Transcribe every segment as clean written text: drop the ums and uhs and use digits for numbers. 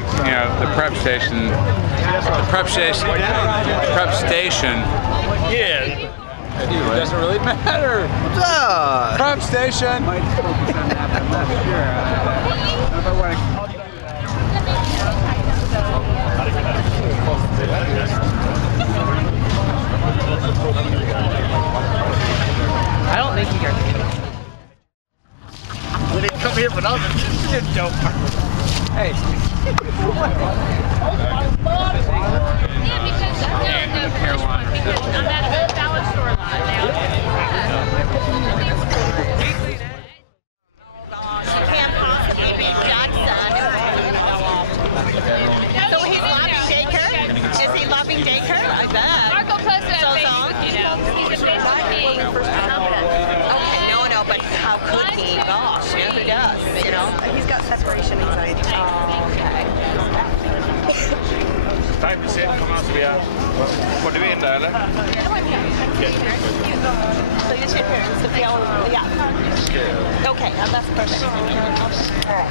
like, you know, the prep station. Yeah. It doesn't really matter. Prep station. I don't think you guys can. We didn't come here for nothing. Joke. Hey. On that dollar store line now. She can't possibly be Jackson. So he's loving daycare? Is he loving daycare? I bet. Marco posted on Facebook, you know. He's a Facebook king. Okay, no, but how could he? Gosh, yeah, who does, you know? He's got separation anxiety. Okay. Time to save kommer alltså via... Får du in där eller? So you should hear Sophia, yeah. Okay, that's perfect. All right.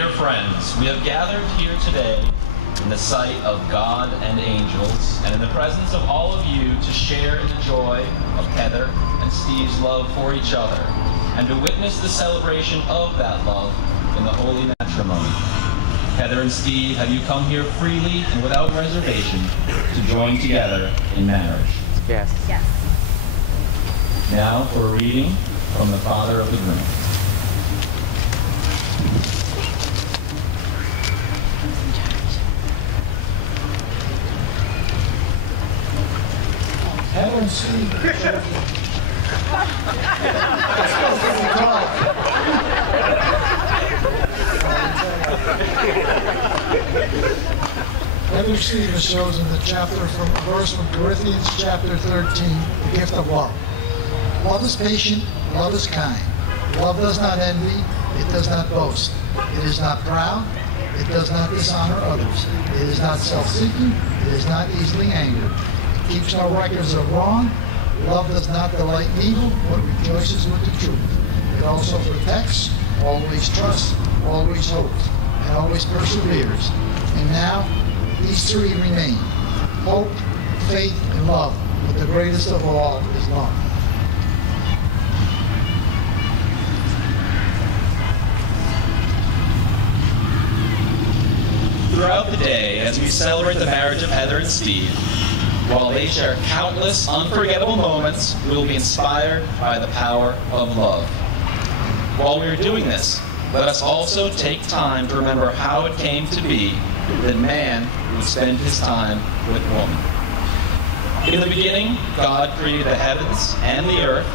Dear friends, we have gathered here today in the sight of God and angels, and in the presence of all of you to share in the joy of Heather and Steve's love for each other, and to witness the celebration of that love in the holy matrimony. Heather and Steve, have you come here freely and without reservation to join together in marriage? Yes. Yes. Now for a reading from the father of the groom. Heather and Steve. Heather Steve is chosen the chapter from verse from Corinthians chapter 13, the gift of love. Love is patient, love is kind. Love does not envy, it does not boast. It is not proud, it does not dishonor others. It is not self-seeking, it is not easily angered. It keeps no records of wrong. Love does not delight in evil, but rejoices with the truth. It also protects, always trusts, always hopes, and always perseveres. And now, these three remain: hope, faith, and love. But the greatest of all is love. Throughout the day, as we celebrate the marriage of Heather and Steve, while they share countless unforgettable moments, we will be inspired by the power of love. While we are doing this, let us also take time to remember how it came to be that man would spend his time with woman. In the beginning, God created the heavens and the earth,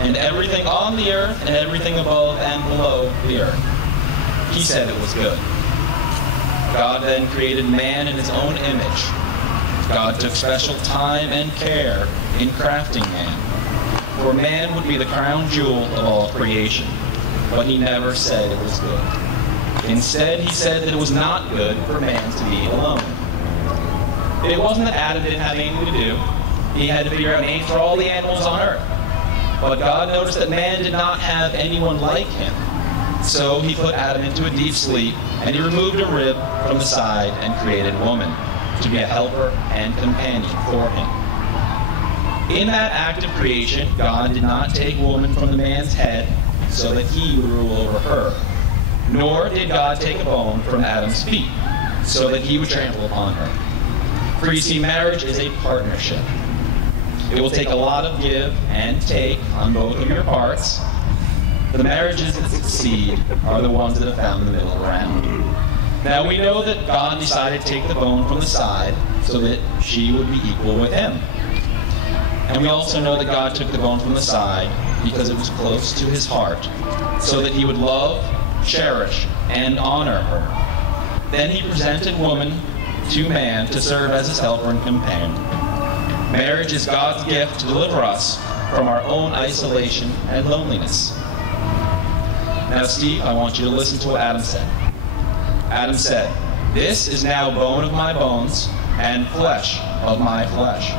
and everything on the earth and everything above and below the earth. He said it was good. God then created man in his own image. God took special time and care in crafting man. For man would be the crown jewel of all creation. But he never said it was good. Instead, he said that it was not good for man to be alone. It wasn't that Adam didn't have anything to do. He had to figure out names for all the animals on earth. But God noticed that man did not have anyone like him. So he put Adam into a deep sleep, and he removed a rib from the side and created woman to be a helper and companion for him. In that act of creation, God did not take woman from the man's head so that he would rule over her. Nor did God take a bone from Adam's feet so that he would trample upon her. For you see, marriage is a partnership. It will take a lot of give and take on both of your parts. The marriages that succeed are the ones that have found the middle ground. Now we know that God decided to take the bone from the side so that she would be equal with him. And we also know that God took the bone from the side because it was close to his heart, so that he would love, cherish, and honor her. Then he presented woman to man to serve as his helper and companion. Marriage is God's gift to deliver us from our own isolation and loneliness. Now, Steve, I want you to listen to what Adam said. Adam said, "This is now bone of my bones and flesh of my flesh.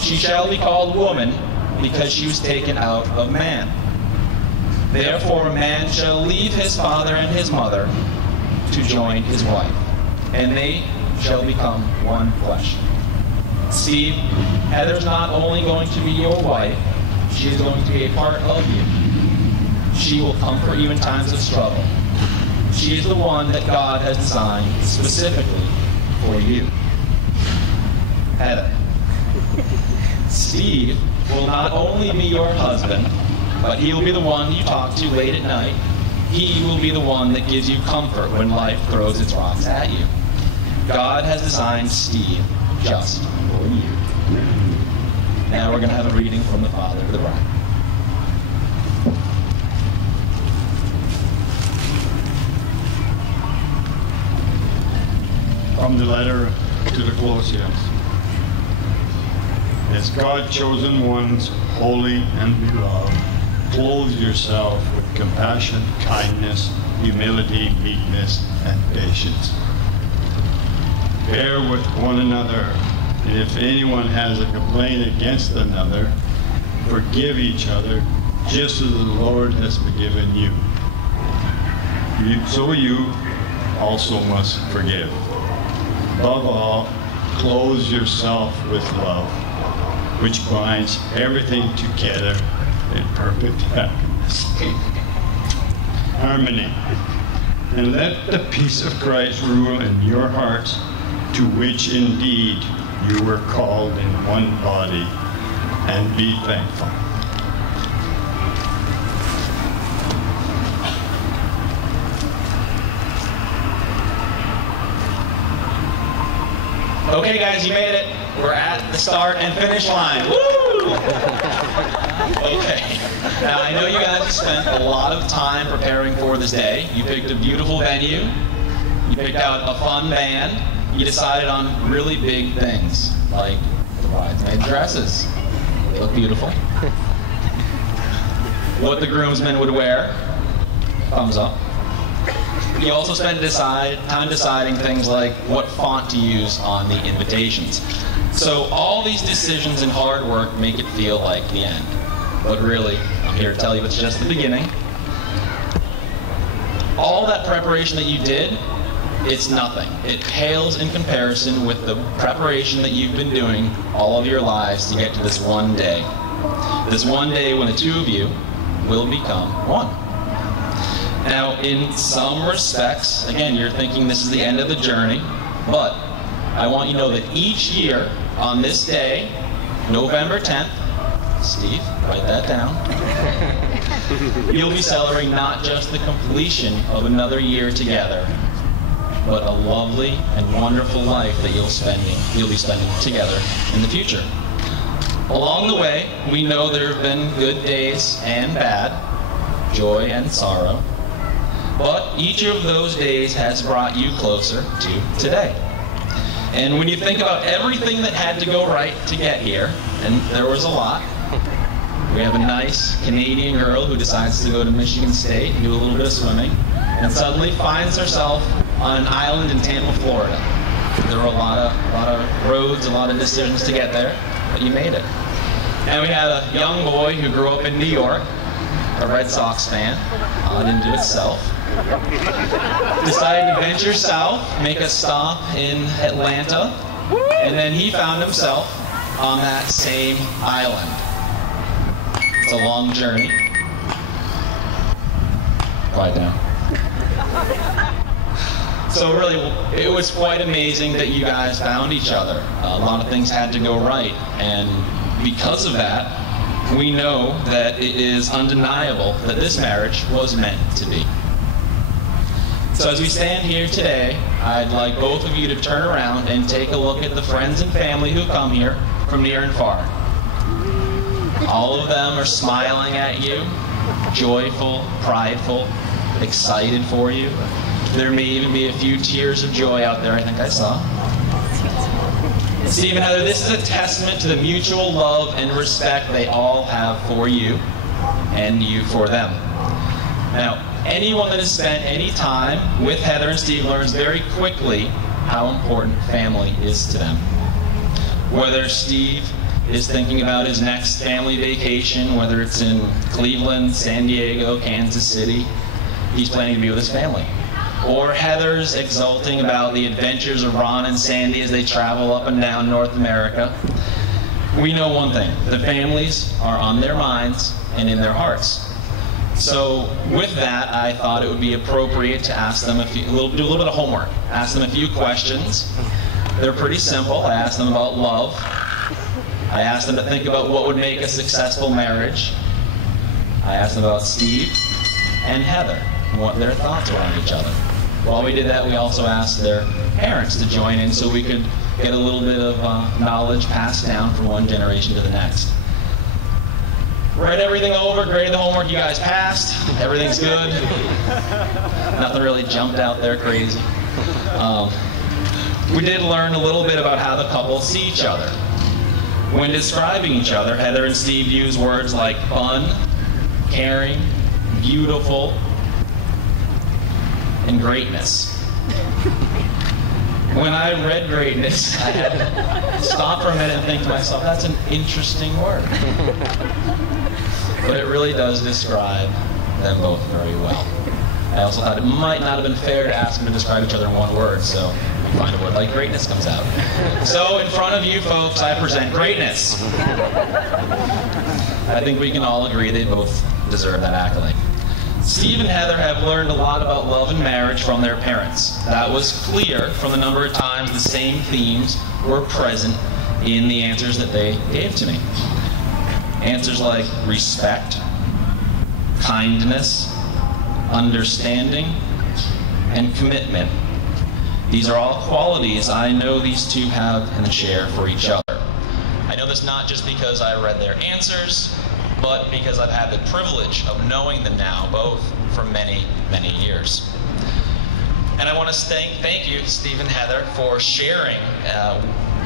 She shall be called woman because she was taken out of man. Therefore a man shall leave his father and his mother to join his wife, and they shall become one flesh." Steve, Heather's not only going to be your wife, she is going to be a part of you. She will comfort you in times of struggle. She is the one that God has designed specifically for you. Heather. Steve will not only be your husband, but he will be the one you talk to late at night. He will be the one that gives you comfort when life throws its rocks at you. God has designed Steve just for you. Now we're going to have a reading from the father of the bride. From the letter to the Colossians. As God-chosen ones, holy and beloved, clothe yourself with compassion, kindness, humility, meekness, and patience. Bear with one another, and if anyone has a complaint against another, forgive each other, just as the Lord has forgiven you. So you, also must forgive. Above all, clothe yourself with love, which binds everything together in perfect happiness. Harmony. And let the peace of Christ rule in your hearts, to which indeed you were called in one body, and be thankful. Okay, guys, you made it. We're at the start and finish line. Woo! Okay. Now, I know you guys have spent a lot of time preparing for this day. You picked a beautiful venue. You picked out a fun band. You decided on really big things, like the bridesmaid dresses. They look beautiful. What the groomsmen would wear. Thumbs up. You also spent time deciding things like what font to use on the invitations. So all these decisions and hard work make it feel like the end. But really, I'm here to tell you it's just the beginning. All that preparation that you did, it's nothing. It pales in comparison with the preparation that you've been doing all of your lives to get to this one day. This one day when the two of you will become one. Now, in some respects, again, you're thinking this is the end of the journey, but I want you to know that each year on this day, November 10th, Steve, write that down, you'll be celebrating not just the completion of another year together, but a lovely and wonderful life that you'll be spending together in the future. Along the way, we know there have been good days and bad, joy and sorrow. But each of those days has brought you closer to today. And when you think about everything that had to go right to get here, and there was a lot, we have a nice Canadian girl who decides to go to Michigan State and do a little bit of swimming, and suddenly finds herself on an island in Tampa, Florida. There were a lot of roads, a lot of decisions to get there, but you made it. And we had a young boy who grew up in New York, a Red Sox fan, odd into itself. Decided to venture south, make a stop in Atlanta, and then he found himself on that same island. It's a long journey. Quiet down. So really, it was quite amazing that you guys found each other. A lot of things had to go right, and because of that, we know that it is undeniable that this marriage was meant to be. So as we stand here today, I'd like both of you to turn around and take a look at the friends and family who come here from near and far. All of them are smiling at you, joyful, prideful, excited for you. There may even be a few tears of joy out there, I think I saw. Steve and Heather, this is a testament to the mutual love and respect they all have for you and you for them. Now, anyone that has spent any time with Heather and Steve learns very quickly how important family is to them. Whether Steve is thinking about his next family vacation, whether it's in Cleveland, San Diego, Kansas City, he's planning to be with his family. Or Heather's exulting about the adventures of Ron and Sandy as they travel up and down North America. We know one thing, the families are on their minds and in their hearts. So with that, I thought it would be appropriate to ask them do a little bit of homework. Ask them a few questions. They're pretty simple. I asked them about love. I asked them to think about what would make a successful marriage. I asked them about Steve and Heather and what their thoughts were on each other. While we did that, we also asked their parents to join in so we could get a little bit of knowledge passed down from one generation to the next. Read everything over, graded the homework, you guys passed, everything's good. Nothing really jumped out there crazy. We did learn a little bit about how the couple see each other. When describing each other, Heather and Steve use words like fun, caring, beautiful, and greatness. When I read greatness, I had to stop for a minute and think to myself, that's an interesting word. But it really does describe them both very well. I also thought it might not have been fair to ask them to describe each other in one word, so you find a word like greatness comes out. So in front of you folks, I present greatness. I think we can all agree they both deserve that accolade. Steve and Heather have learned a lot about love and marriage from their parents. That was clear from the number of times the same themes were present in the answers that they gave to me. Answers like respect, kindness, understanding, and commitment. These are all qualities I know these two have and share for each other. I know this not just because I read their answers, but because I've had the privilege of knowing them now, both for many, many years. And I want to thank you, Steve and Heather, for sharing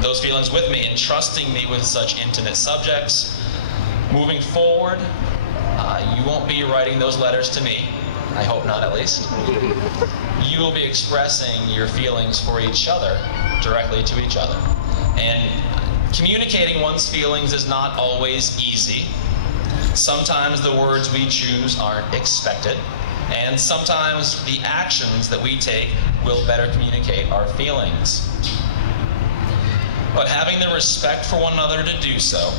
those feelings with me and trusting me with such intimate subjects. Moving forward, you won't be writing those letters to me. I hope not, at least. You will be expressing your feelings for each other, directly to each other. And communicating one's feelings is not always easy. Sometimes the words we choose aren't expected, and sometimes the actions that we take will better communicate our feelings. But having the respect for one another to do so,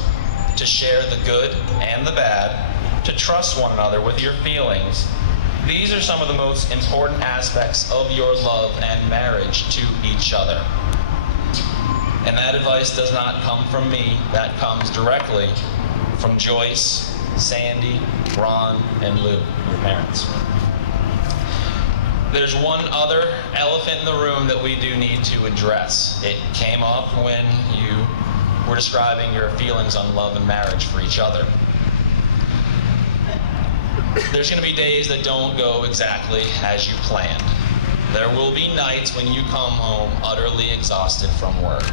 to share the good and the bad, to trust one another with your feelings, these are some of the most important aspects of your love and marriage to each other. And that advice does not come from me, that comes directly from Joyce, Sandy, Ron, and Lou, your parents. There's one other elephant in the room that we do need to address. It came up when you were describing your feelings on love and marriage for each other. There's going to be days that don't go exactly as you planned. There will be nights when you come home utterly exhausted from work.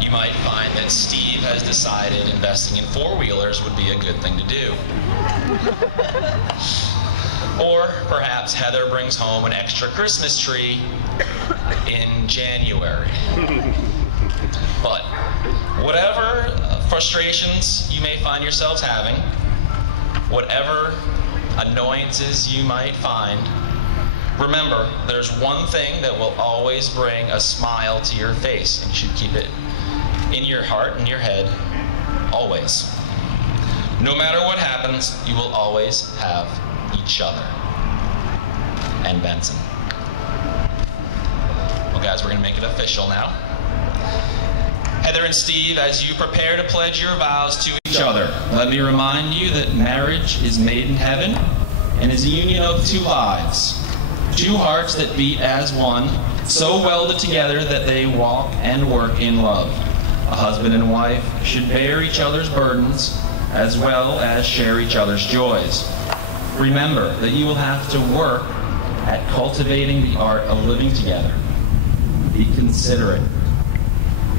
You might find that Steve has decided investing in four-wheelers would be a good thing to do. Or perhaps Heather brings home an extra Christmas tree in January. But whatever frustrations you may find yourselves having, whatever annoyances you might find, remember, there's one thing that will always bring a smile to your face, and you should keep it in your heart and your head, always. No matter what happens, you will always have each other. And Benson. Well, guys, we're going to make it official now. Heather and Steve, as you prepare to pledge your vows to each other, let me remind you that marriage is made in heaven and is a union of two lives. Two hearts that beat as one, so welded together that they walk and work in love. A husband and wife should bear each other's burdens as well as share each other's joys. Remember that you will have to work at cultivating the art of living together. Be considerate,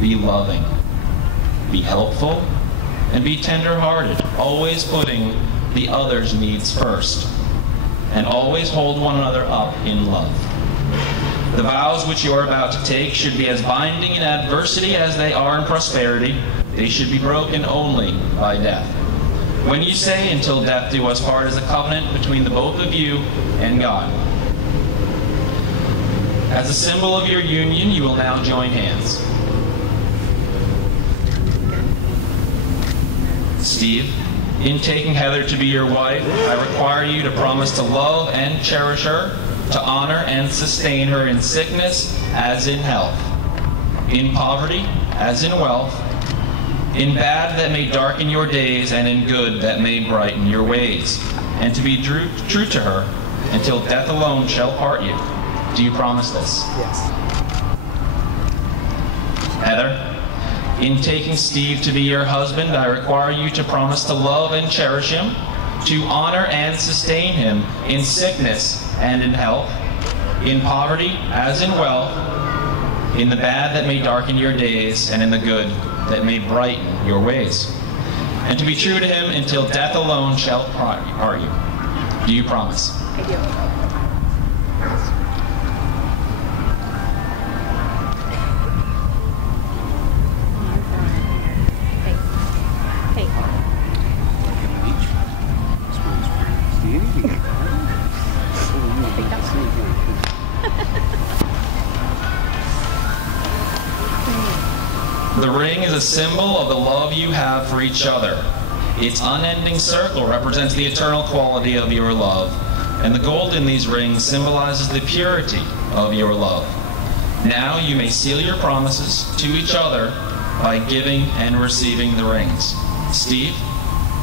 be loving, be helpful, and be tender-hearted, always putting the other's needs first, and always hold one another up in love. The vows which you are about to take should be as binding in adversity as they are in prosperity. They should be broken only by death. When you say, "Until death do us part," is a covenant between the both of you and God. As a symbol of your union, you will now join hands. Steve, in taking Heather to be your wife, I require you to promise to love and cherish her, to honor and sustain her in sickness as in health, in poverty as in wealth, in bad that may darken your days and in good that may brighten your ways, and to be true to her until death alone shall part you. Do you promise this? Yes. Heather, in taking Steve to be your husband, I require you to promise to love and cherish him, to honor and sustain him in sickness and in health, in poverty as in wealth, in the bad that may darken your days and in the good that may brighten your ways, and to be true to him until death alone shall part you. Do you promise? I do. The ring is a symbol of the love you have for each other. Its unending circle represents the eternal quality of your love, and the gold in these rings symbolizes the purity of your love. Now you may seal your promises to each other by giving and receiving the rings. Steve,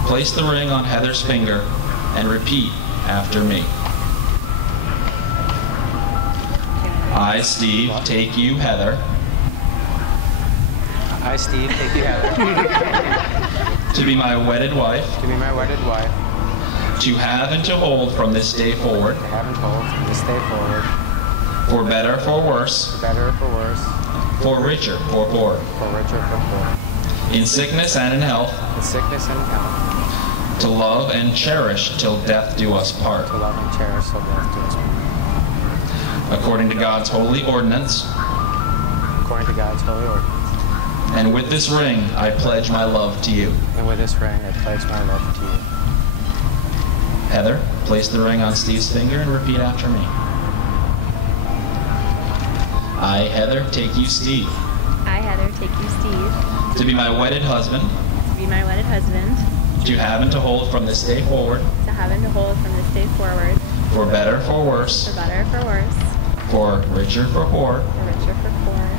place the ring on Heather's finger and repeat after me. I, Steve, take you, Heather. I, Steve, take you, Heather. To be my wedded wife. To be my wedded wife. To have and to hold from this day forward. To have and hold from this day forward. For better, for worse. For better, for worse. For richer, for poor. For richer, for poor. In sickness and in health. In sickness and in health. To love and cherish till death do us part. To love and cherish till death do us part. According to God's holy ordinance. According to God's holy ordinance. And with this ring, I pledge my love to you. And with this ring, I pledge my love to you. Heather, place the ring on Steve's finger and repeat after me. I, Heather, take you, Steve. I, Heather, take you, Steve. To be my wedded husband. To be my wedded husband. To have and to hold from this day forward. To have and to hold from this day forward. For better, for worse. For better, for worse. For richer, for poor. For richer, for poor.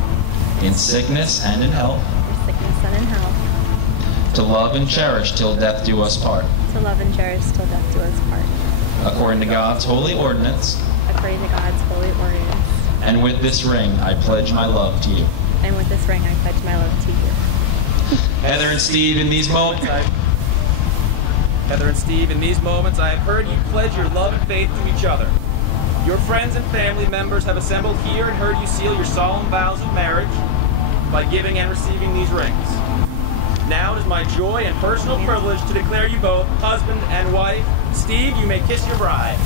In sickness and in health. For sickness and in health. To love and cherish till death do us part. To love and cherish till death do us part. According to God's holy ordinance. According to God's holy ordinance. And with this ring, I pledge my love to you. And with this ring, I pledge my love to you. Heather and Steve, in these moments, I have heard you pledge your love and faith to each other. Your friends and family members have assembled here and heard you seal your solemn vows of marriage by giving and receiving these rings. Now it is my joy and personal privilege to declare you both husband and wife. Steve, you may kiss your bride.